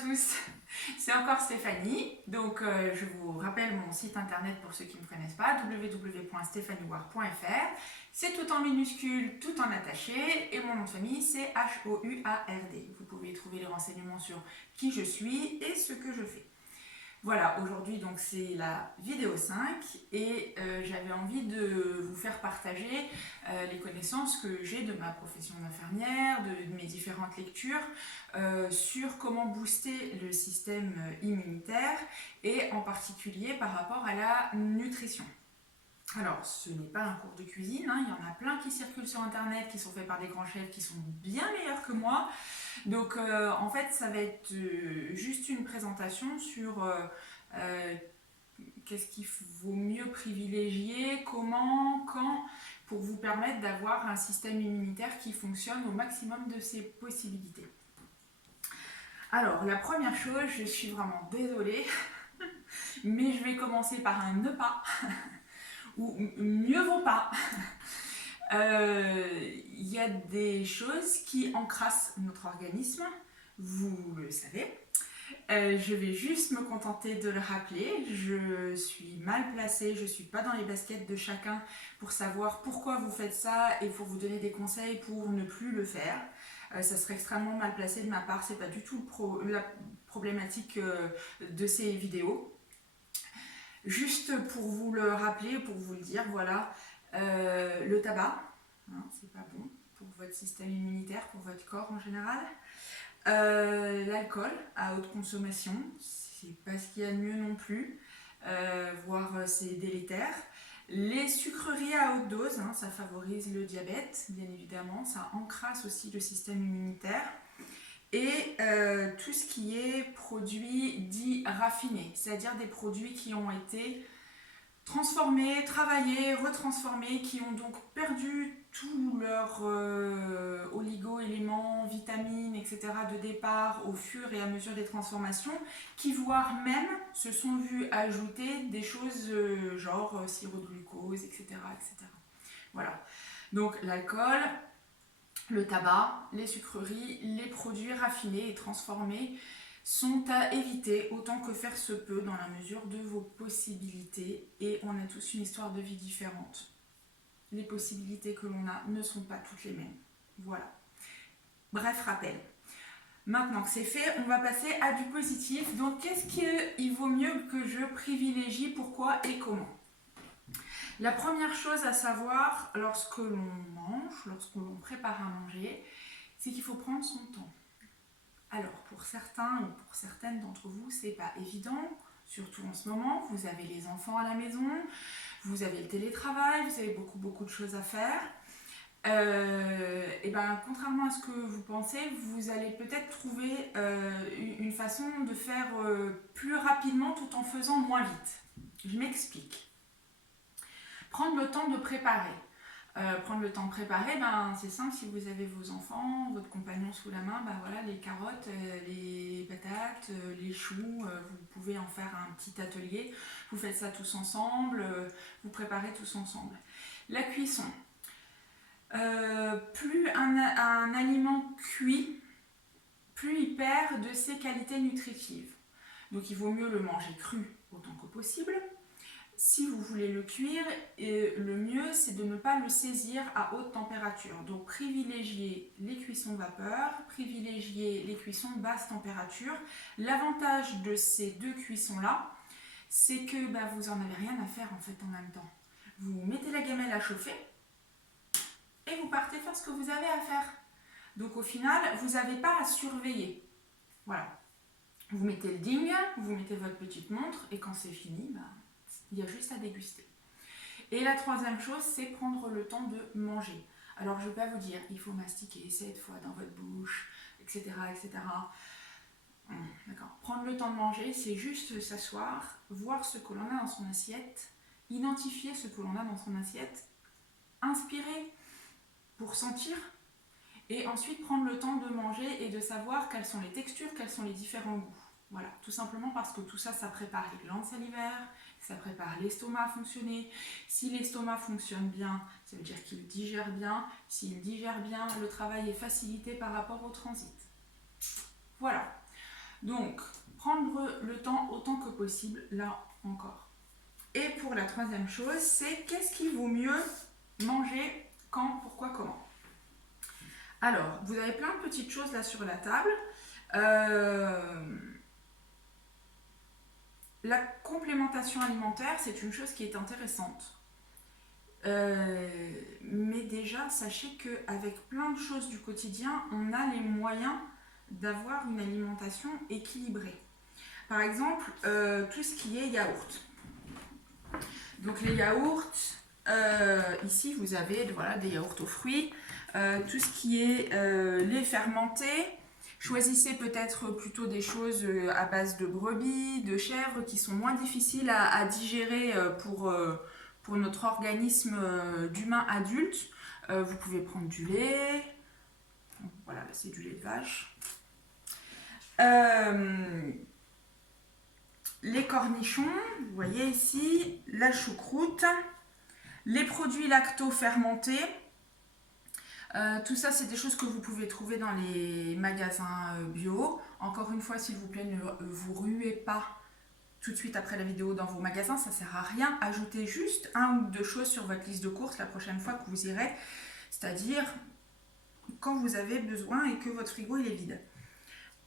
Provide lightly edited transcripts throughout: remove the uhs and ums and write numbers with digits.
tous, c'est encore Stéphanie. Donc je vous rappelle mon site internet pour ceux qui ne me connaissent pas, www.stephanieward.fr. C'est tout en minuscule, tout en attaché, et mon nom de famille c'est H-O-U-A-R-D. Vous pouvez y trouver les renseignements sur qui je suis et ce que je fais. Voilà, aujourd'hui donc c'est la vidéo 5 et j'avais envie de vous faire partager les connaissances que j'ai de ma profession d'infirmière, de mes différentes lectures sur comment booster le système immunitaire et en particulier par rapport à la nutrition. Alors, ce n'est pas un cours de cuisine, hein, il y en a plein qui circulent sur internet, qui sont faits par des grands chefs qui sont bien meilleurs que moi. Donc, en fait, ça va être juste une présentation sur qu'est-ce qu'il vaut mieux privilégier, comment, quand, pour vous permettre d'avoir un système immunitaire qui fonctionne au maximum de ses possibilités. Alors, la première chose, je suis vraiment désolée, mais je vais commencer par un ne pas. Ou mieux vaut pas. Il y a des choses qui encrassent notre organisme, vous le savez. Je vais juste me contenter de le rappeler. Je suis mal placée, je ne suis pas dans les baskets de chacun pour savoir pourquoi vous faites ça et pour vous donner des conseils pour ne plus le faire. Ça serait extrêmement mal placé de ma part, c'est pas du tout la problématique de ces vidéos. Juste pour vous le rappeler, pour vous le dire, voilà, le tabac, hein, c'est pas bon pour votre système immunitaire, pour votre corps en général. L'alcool à haute consommation, c'est pas ce qu'il y a de mieux non plus, voire c'est délétère. Les sucreries à haute dose, hein, ça favorise le diabète, bien évidemment, ça encrasse aussi le système immunitaire. Et tout ce qui est produits dits raffinés, c'est-à-dire des produits qui ont été transformés, travaillés, retransformés, qui ont donc perdu tous leurs oligo-éléments, vitamines, etc. de départ au fur et à mesure des transformations, qui voire même se sont vus ajouter des choses genre sirop de glucose, etc., etc. Voilà, donc l'alcool, le tabac, les sucreries, les produits raffinés et transformés sont à éviter autant que faire se peut dans la mesure de vos possibilités, et on a tous une histoire de vie différente. Les possibilités que l'on a ne sont pas toutes les mêmes. Voilà. Bref rappel. Maintenant que c'est fait, on va passer à du positif. Donc qu'est-ce qu'il vaut mieux que je privilégie, pourquoi et comment ? La première chose à savoir lorsque l'on mange, lorsque l'on prépare à manger, c'est qu'il faut prendre son temps. Alors pour certains ou pour certaines d'entre vous, c'est pas évident, surtout en ce moment, vous avez les enfants à la maison, vous avez le télétravail, vous avez beaucoup de choses à faire. Et ben, contrairement à ce que vous pensez, vous allez peut-être trouver une façon de faire plus rapidement tout en faisant moins vite. Je m'explique. Prendre le temps de préparer. Prendre le temps de préparer, ben, c'est simple, si vous avez vos enfants, votre compagnon sous la main, ben voilà, les carottes, les patates, les choux, vous pouvez en faire un petit atelier, vous faites ça tous ensemble, vous préparez tous ensemble. La cuisson. Plus un aliment cuit, plus il perd de ses qualités nutritives. Donc il vaut mieux le manger cru autant que possible. Si vous voulez le cuire, le mieux c'est de ne pas le saisir à haute température. Donc privilégiez les cuissons vapeur, privilégiez les cuissons basse température. L'avantage de ces deux cuissons-là, c'est que vous n'en avez rien à faire en fait en même temps. Vous mettez la gamelle à chauffer et vous partez faire ce que vous avez à faire. Donc au final, vous n'avez pas à surveiller. Voilà. Vous mettez le ding, vous mettez votre petite montre et quand c'est fini, il y a juste à déguster. Et la troisième chose, c'est prendre le temps de manger. Alors je ne vais pas vous dire, il faut mastiquer 7 fois dans votre bouche, etc. etc. D'accord. Prendre le temps de manger, c'est juste s'asseoir, voir ce que l'on a dans son assiette, identifier ce que l'on a dans son assiette, inspirer pour sentir, et ensuite prendre le temps de manger et de savoir quelles sont les textures, quels sont les différents goûts. Voilà, tout simplement parce que tout ça, ça prépare les glandes salivaires, ça prépare l'estomac à fonctionner. Si l'estomac fonctionne bien, ça veut dire qu'il digère bien. S'il digère bien, le travail est facilité par rapport au transit. Voilà. Donc, prendre le temps autant que possible, là encore. Et pour la troisième chose, c'est qu'est-ce qu'il vaut mieux manger, quand, pourquoi, comment. Alors, vous avez plein de petites choses là sur la table. La complémentation alimentaire, c'est une chose qui est intéressante. Mais déjà, sachez qu'avec plein de choses du quotidien, on a les moyens d'avoir une alimentation équilibrée. Par exemple, tout ce qui est yaourt. Donc les yaourts, ici vous avez des yaourts aux fruits, tout ce qui est lait fermenté. Choisissez peut-être plutôt des choses à base de brebis, de chèvres qui sont moins difficiles à digérer pour notre organisme d'humain adulte. Vous pouvez prendre du lait. Voilà, c'est du lait de vache. Les cornichons, vous voyez ici, la choucroute, les produits lacto-fermentés. Tout ça, c'est des choses que vous pouvez trouver dans les magasins bio. Encore une fois, s'il vous plaît, ne vous ruez pas tout de suite après la vidéo dans vos magasins. Ça ne sert à rien. Ajoutez juste 1 ou 2 choses sur votre liste de courses la prochaine fois que vous irez. C'est-à-dire quand vous avez besoin et que votre frigo il est vide.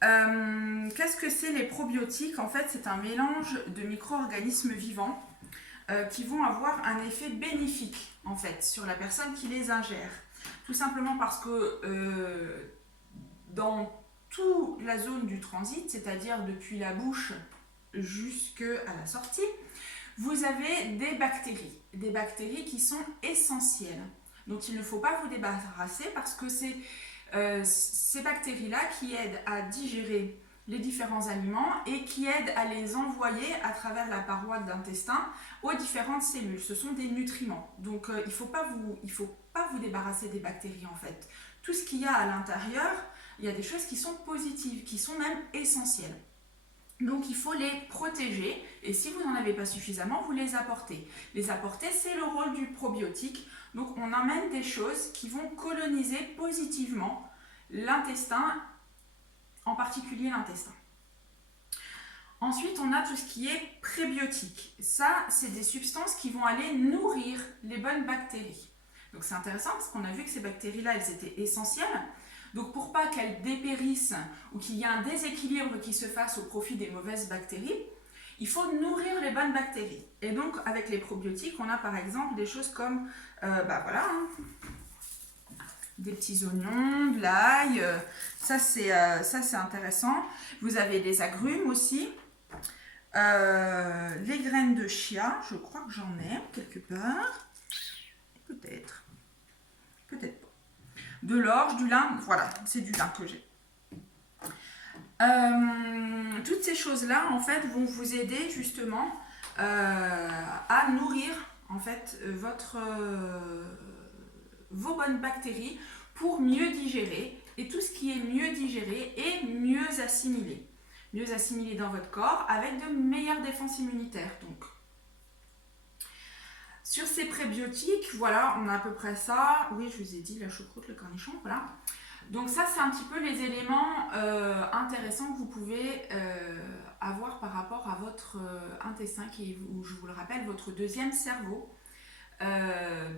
Qu'est-ce que c'est les probiotiques? En fait, c'est un mélange de micro-organismes vivants qui vont avoir un effet bénéfique en fait, sur la personne qui les ingère. Tout simplement parce que dans toute la zone du transit, c'est-à-dire depuis la bouche jusqu'à la sortie, vous avez des bactéries qui sont essentielles, dont il ne faut pas vous débarrasser parce que c'est ces bactéries-là qui aident à digérer les différents aliments et qui aident à les envoyer à travers la paroi de l'intestin aux différentes cellules. Ce sont des nutriments. Donc il ne faut pas vous débarrasser des bactéries en fait. Tout ce qu'il y a à l'intérieur, il y a des choses qui sont positives, qui sont même essentielles. Donc il faut les protéger et si vous n'en avez pas suffisamment, vous les apportez. Les apporter, c'est le rôle du probiotique. Donc on emmène des choses qui vont coloniser positivement l'intestin, en particulier l'intestin. Ensuite, on a tout ce qui est prébiotique. Ça, c'est des substances qui vont aller nourrir les bonnes bactéries. Donc c'est intéressant parce qu'on a vu que ces bactéries-là, elles étaient essentielles. Donc pour pas qu'elles dépérissent ou qu'il y ait un déséquilibre qui se fasse au profit des mauvaises bactéries, il faut nourrir les bonnes bactéries. Et donc avec les probiotiques, on a par exemple des choses comme des petits oignons, de l'ail, ça c'est intéressant. Vous avez des agrumes aussi, les graines de chia, je crois que j'en ai quelque part, peut-être pas. De l'orge, du lin, voilà, c'est du lin que j'ai. Toutes ces choses-là, en fait, vont vous aider justement à nourrir en fait vos bonnes bactéries pour mieux digérer. Et tout ce qui est mieux digéré est mieux assimilé. Mieux assimilé dans votre corps avec de meilleures défenses immunitaires. Donc, sur ces prébiotiques, voilà, on a à peu près ça. Oui, je vous ai dit la choucroute, le cornichon, voilà. Donc ça, c'est un petit peu les éléments intéressants que vous pouvez avoir par rapport à votre intestin, qui est, je vous le rappelle, votre deuxième cerveau.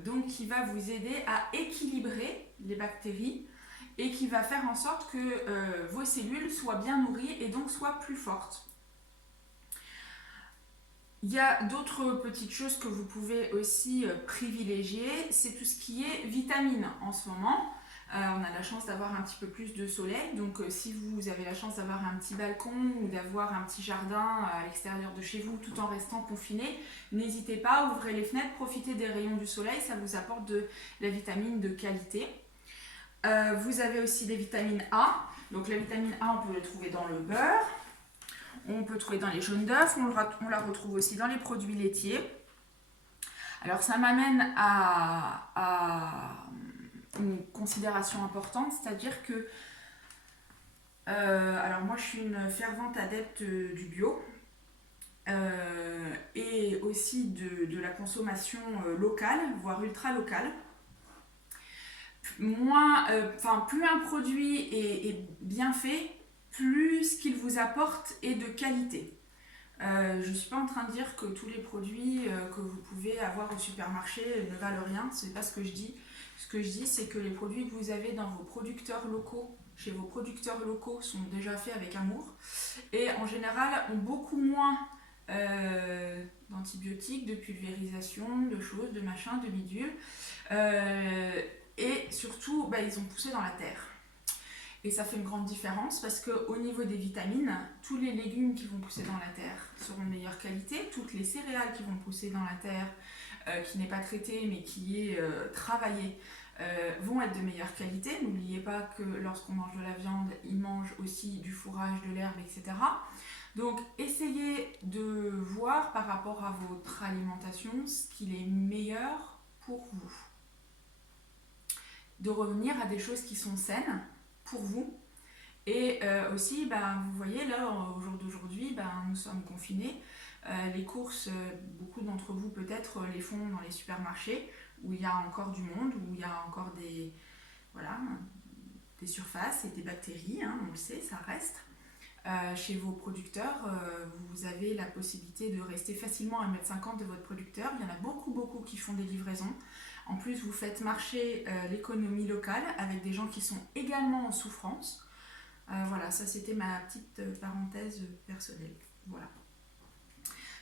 Donc qui va vous aider à équilibrer les bactéries et qui va faire en sorte que vos cellules soient bien nourries et donc soient plus fortes. Il y a d'autres petites choses que vous pouvez aussi privilégier, c'est tout ce qui est vitamines en ce moment. On a la chance d'avoir un petit peu plus de soleil, donc si vous avez la chance d'avoir un petit balcon ou d'avoir un petit jardin à l'extérieur de chez vous tout en restant confiné, n'hésitez pas, ouvrez les fenêtres, profitez des rayons du soleil, ça vous apporte de la vitamine de qualité. Vous avez aussi des vitamines A, donc la vitamine A on peut la trouver dans le beurre, on peut trouver dans les jaunes d'œufs, on la retrouve aussi dans les produits laitiers. Alors ça m'amène à une considération importante, c'est-à-dire que alors moi je suis une fervente adepte du bio et aussi de la consommation locale, voire ultra locale. Plus un produit est bien fait, plus ce qu'il vous apporte est de qualité. Je ne suis pas en train de dire que tous les produits que vous pouvez avoir au supermarché ne valent rien, ce n'est pas ce que je dis. Ce que je dis, c'est que les produits que vous avez dans vos producteurs locaux, chez vos producteurs locaux, sont déjà faits avec amour et en général ont beaucoup moins d'antibiotiques, de pulvérisation, de choses, de machins, de bidules. Et surtout, ils ont poussé dans la terre. Et ça fait une grande différence parce qu'au niveau des vitamines, tous les légumes qui vont pousser dans la terre seront de meilleure qualité. Toutes les céréales qui vont pousser dans la terre, qui n'est pas traitée mais qui est travaillée, vont être de meilleure qualité. N'oubliez pas que lorsqu'on mange de la viande, il mange aussi du fourrage, de l'herbe, etc. Donc essayez de voir par rapport à votre alimentation ce qu'il est meilleur pour vous. De revenir à des choses qui sont saines pour vous. Et aussi, vous voyez, là, au jour d'aujourd'hui, nous sommes confinés. Les courses, beaucoup d'entre vous peut-être les font dans les supermarchés où il y a encore du monde, où il y a encore des surfaces et des bactéries, on le sait, ça reste. Chez vos producteurs, vous avez la possibilité de rester facilement à 1,50 m de votre producteur. Il y en a beaucoup qui font des livraisons. En plus, vous faites marcher l'économie locale avec des gens qui sont également en souffrance. Voilà, ça c'était ma petite parenthèse personnelle. Voilà.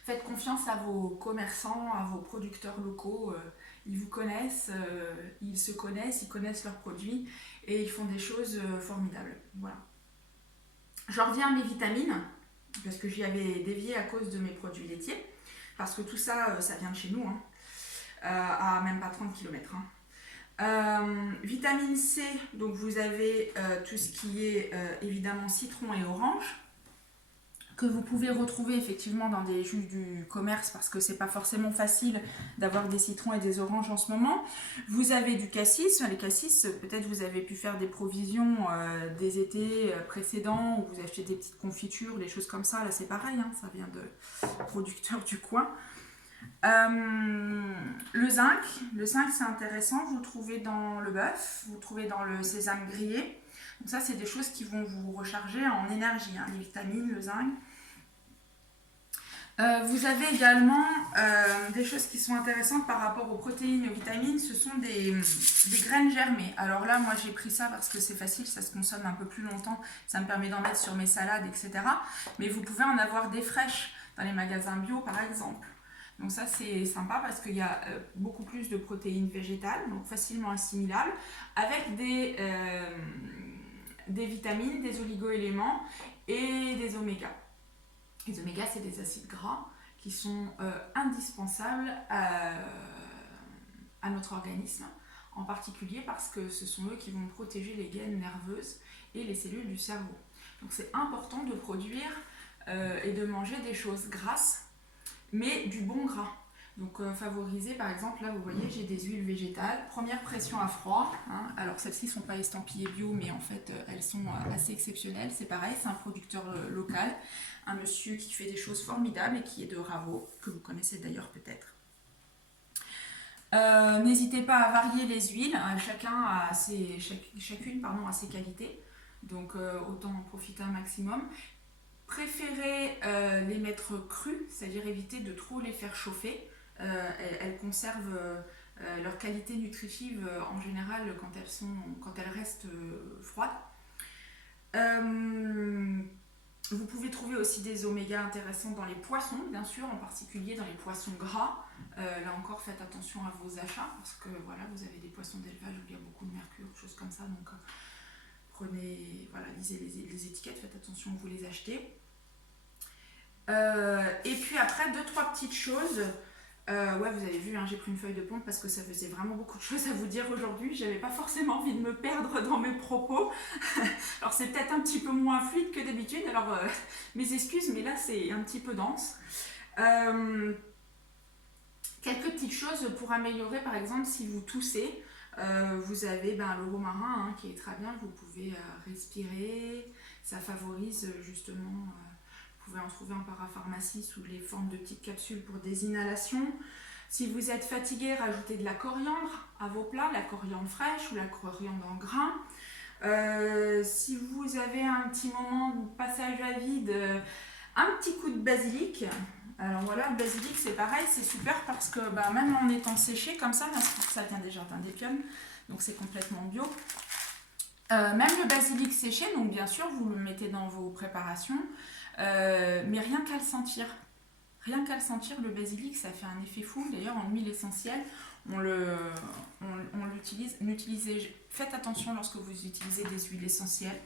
Faites confiance à vos commerçants, à vos producteurs locaux. Ils vous connaissent, ils se connaissent, ils connaissent leurs produits et ils font des choses formidables. Voilà. J'en reviens à mes vitamines, parce que j'y avais dévié à cause de mes produits laitiers, parce que tout ça, ça vient de chez nous, à même pas 30 km. Vitamine C, donc vous avez tout ce qui est évidemment citron et orange, que vous pouvez retrouver effectivement dans des jus du commerce parce que c'est pas forcément facile d'avoir des citrons et des oranges en ce moment. Vous avez du cassis, les cassis, peut-être vous avez pu faire des provisions des étés précédents où vous achetez des petites confitures, des choses comme ça, là c'est pareil, ça vient de producteurs du coin. Le zinc c'est intéressant, vous le trouvez dans le bœuf, vous le trouvez dans le sésame grillé. Donc ça c'est des choses qui vont vous recharger en énergie, les vitamines, le zinc. Vous avez également des choses qui sont intéressantes par rapport aux protéines et aux vitamines, ce sont des graines germées. Alors là, moi j'ai pris ça parce que c'est facile, ça se consomme un peu plus longtemps, ça me permet d'en mettre sur mes salades, etc. Mais vous pouvez en avoir des fraîches dans les magasins bio par exemple. Donc ça c'est sympa parce qu'il y a beaucoup plus de protéines végétales, donc facilement assimilables, avec des vitamines, des oligo-éléments et des oméga. Les oméga, c'est des acides gras qui sont indispensables à notre organisme, en particulier parce que ce sont eux qui vont protéger les gaines nerveuses et les cellules du cerveau. Donc c'est important de produire et de manger des choses grasses, mais du bon gras. Donc favoriser, par exemple, là vous voyez, j'ai des huiles végétales, première pression à froid. Alors celles-ci ne sont pas estampillées bio, mais en fait elles sont assez exceptionnelles. C'est pareil, c'est un producteur local, un monsieur qui fait des choses formidables et qui est de Ravo, que vous connaissez d'ailleurs peut-être. N'hésitez pas à varier les huiles, chacune a ses qualités, donc autant en profiter un maximum. Préférez les mettre crus, c'est-à-dire éviter de trop les faire chauffer. Elles conservent leur qualité nutritive en général quand elles restent froides. Vous pouvez trouver aussi des oméga intéressants dans les poissons, bien sûr, en particulier dans les poissons gras. Là encore, faites attention à vos achats parce que voilà, vous avez des poissons d'élevage où il y a beaucoup de mercure, choses comme ça. Donc prenez, lisez les étiquettes, faites attention où vous les achetez. Et puis après, 2-3 petites choses. Vous avez vu, j'ai pris une feuille de pompe parce que ça faisait vraiment beaucoup de choses à vous dire aujourd'hui. J'avais pas forcément envie de me perdre dans mes propos. Alors c'est peut-être un petit peu moins fluide que d'habitude. Alors mes excuses, mais là c'est un petit peu dense. Quelques petites choses pour améliorer, par exemple, si vous toussez, vous avez le romarin qui est très bien. Vous pouvez respirer. Ça favorise justement. Vous pouvez en trouver en parapharmacie sous les formes de petites capsules pour des inhalations. Si vous êtes fatigué, rajoutez de la coriandre à vos plats, la coriandre fraîche ou la coriandre en grains. Si vous avez un petit moment de passage à vide, un petit coup de basilic. Alors voilà, le basilic c'est pareil, c'est super parce que même en étant séché comme ça vient des jardins d'Épionne, donc c'est complètement bio. Même le basilic séché, donc bien sûr vous le mettez dans vos préparations, mais rien qu'à le sentir. Rien qu'à le sentir, le basilic, ça fait un effet fou. D'ailleurs, en huile essentielle, on l'utilise. Faites attention lorsque vous utilisez des huiles essentielles.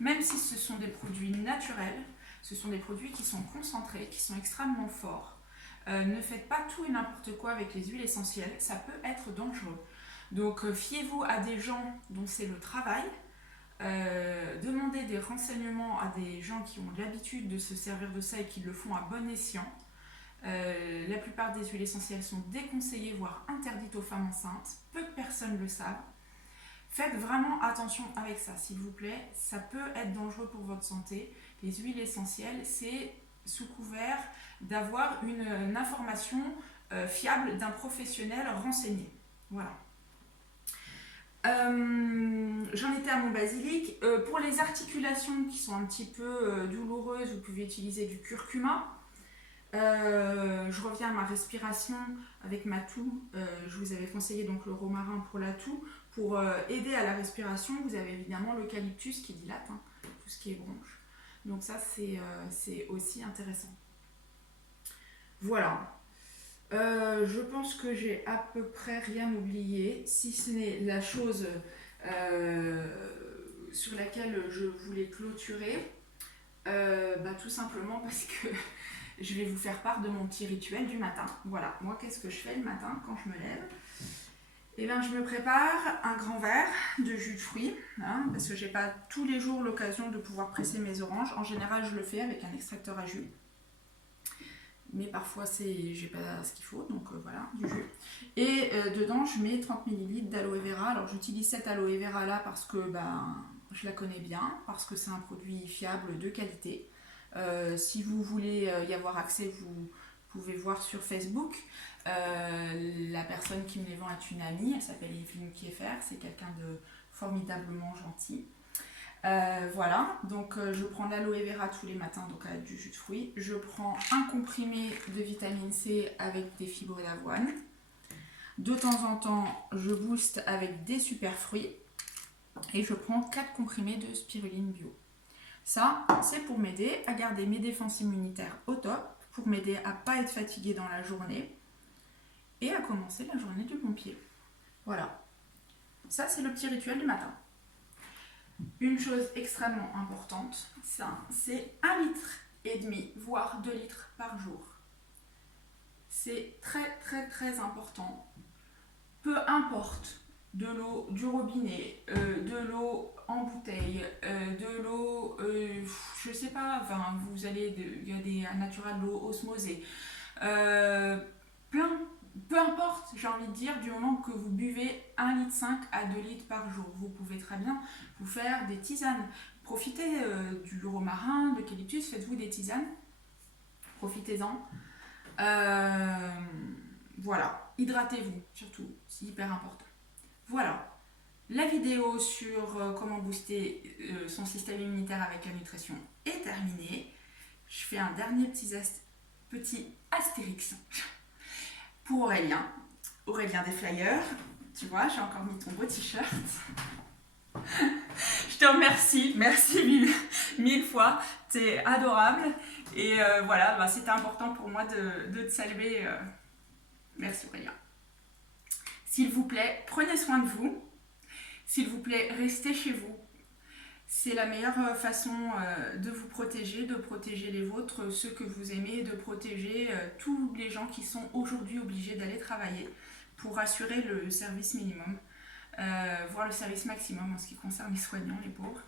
Même si ce sont des produits naturels, ce sont des produits qui sont concentrés, qui sont extrêmement forts. Ne faites pas tout et n'importe quoi avec les huiles essentielles. Ça peut être dangereux. Donc, fiez-vous à des gens dont c'est le travail. Demandez des renseignements à des gens qui ont l'habitude de se servir de ça et qui le font à bon escient. La plupart des huiles essentielles sont déconseillées, voire interdites aux femmes enceintes. Peu de personnes le savent. Faites vraiment attention avec ça, s'il vous plaît. Ça peut être dangereux pour votre santé. Les huiles essentielles, c'est sous couvert d'avoir une information fiable d'un professionnel renseigné. Voilà. J'en étais à mon basilic. Pour les articulations qui sont un petit peu douloureuses, vous pouvez utiliser du curcuma. Je reviens à ma respiration avec ma toux. Je vous avais conseillé donc le romarin pour la toux. Pour aider à la respiration, vous avez évidemment l'eucalyptus qui dilate, tout ce qui est bronche. Donc ça, c'est aussi intéressant. Voilà. Je pense que j'ai à peu près rien oublié, si ce n'est la chose sur laquelle je voulais clôturer. Tout simplement parce que je vais vous faire part de mon petit rituel du matin. Voilà, moi qu'est-ce que je fais le matin quand je me lève? Eh bien, je me prépare un grand verre de jus de fruits, parce que j'ai pas tous les jours l'occasion de pouvoir presser mes oranges. En général, je le fais avec un extracteur à jus. Mais parfois, j'ai pas ce qu'il faut, donc voilà, du jus. Et dedans, je mets 30 ml d'aloe vera. Alors, j'utilise cette aloe vera là parce que je la connais bien, parce que c'est un produit fiable de qualité. Si vous voulez y avoir accès, vous pouvez voir sur Facebook. La personne qui me les vend est une amie, elle s'appelle Evelyne Kieffer, c'est quelqu'un de formidablement gentil. Voilà, donc je prends l'aloe vera tous les matins, donc avec du jus de fruits. Je prends un comprimé de vitamine C avec des fibres d'avoine. De temps en temps, je booste avec des super fruits. Et je prends 4 comprimés de spiruline bio. Ça, c'est pour m'aider à garder mes défenses immunitaires au top, pour m'aider à ne pas être fatiguée dans la journée et à commencer la journée du bon pied. Voilà. Ça, c'est le petit rituel du matin. Une chose extrêmement importante, c'est 1,5 litre, voire 2 litres par jour. C'est très très très important. Peu importe de l'eau du robinet, de l'eau en bouteille, de l'eau, je sais pas, enfin vous allez, il y a des naturels de l'eau osmosée, peu importe, j'ai envie de dire, du moment que vous buvez 1,5 litre à 2 litres par jour, vous pouvez très bien vous faire des tisanes. Profitez du romarin, de l'eucalyptus, faites-vous des tisanes, profitez-en. Voilà, hydratez-vous surtout, c'est hyper important. Voilà, la vidéo sur comment booster son système immunitaire avec la nutrition est terminée. Je fais un dernier petit astérix pour Aurélien des Flyers. Tu vois, j'ai encore mis ton beau t-shirt. Je te remercie, merci mille fois, t'es adorable. Et voilà, c'était important pour moi de te saluer. Merci Aurélien. S'il vous plaît, prenez soin de vous. S'il vous plaît, restez chez vous. C'est la meilleure façon de vous protéger, de protéger les vôtres, ceux que vous aimez, de protéger tous les gens qui sont aujourd'hui obligés d'aller travailler pour assurer le service minimum, voire le service maximum en ce qui concerne les soignants, les pauvres.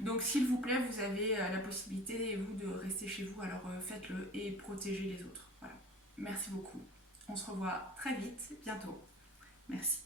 Donc s'il vous plaît, vous avez la possibilité, vous, de rester chez vous, alors faites-le et protégez les autres. Voilà. Merci beaucoup. On se revoit très vite, bientôt. Merci.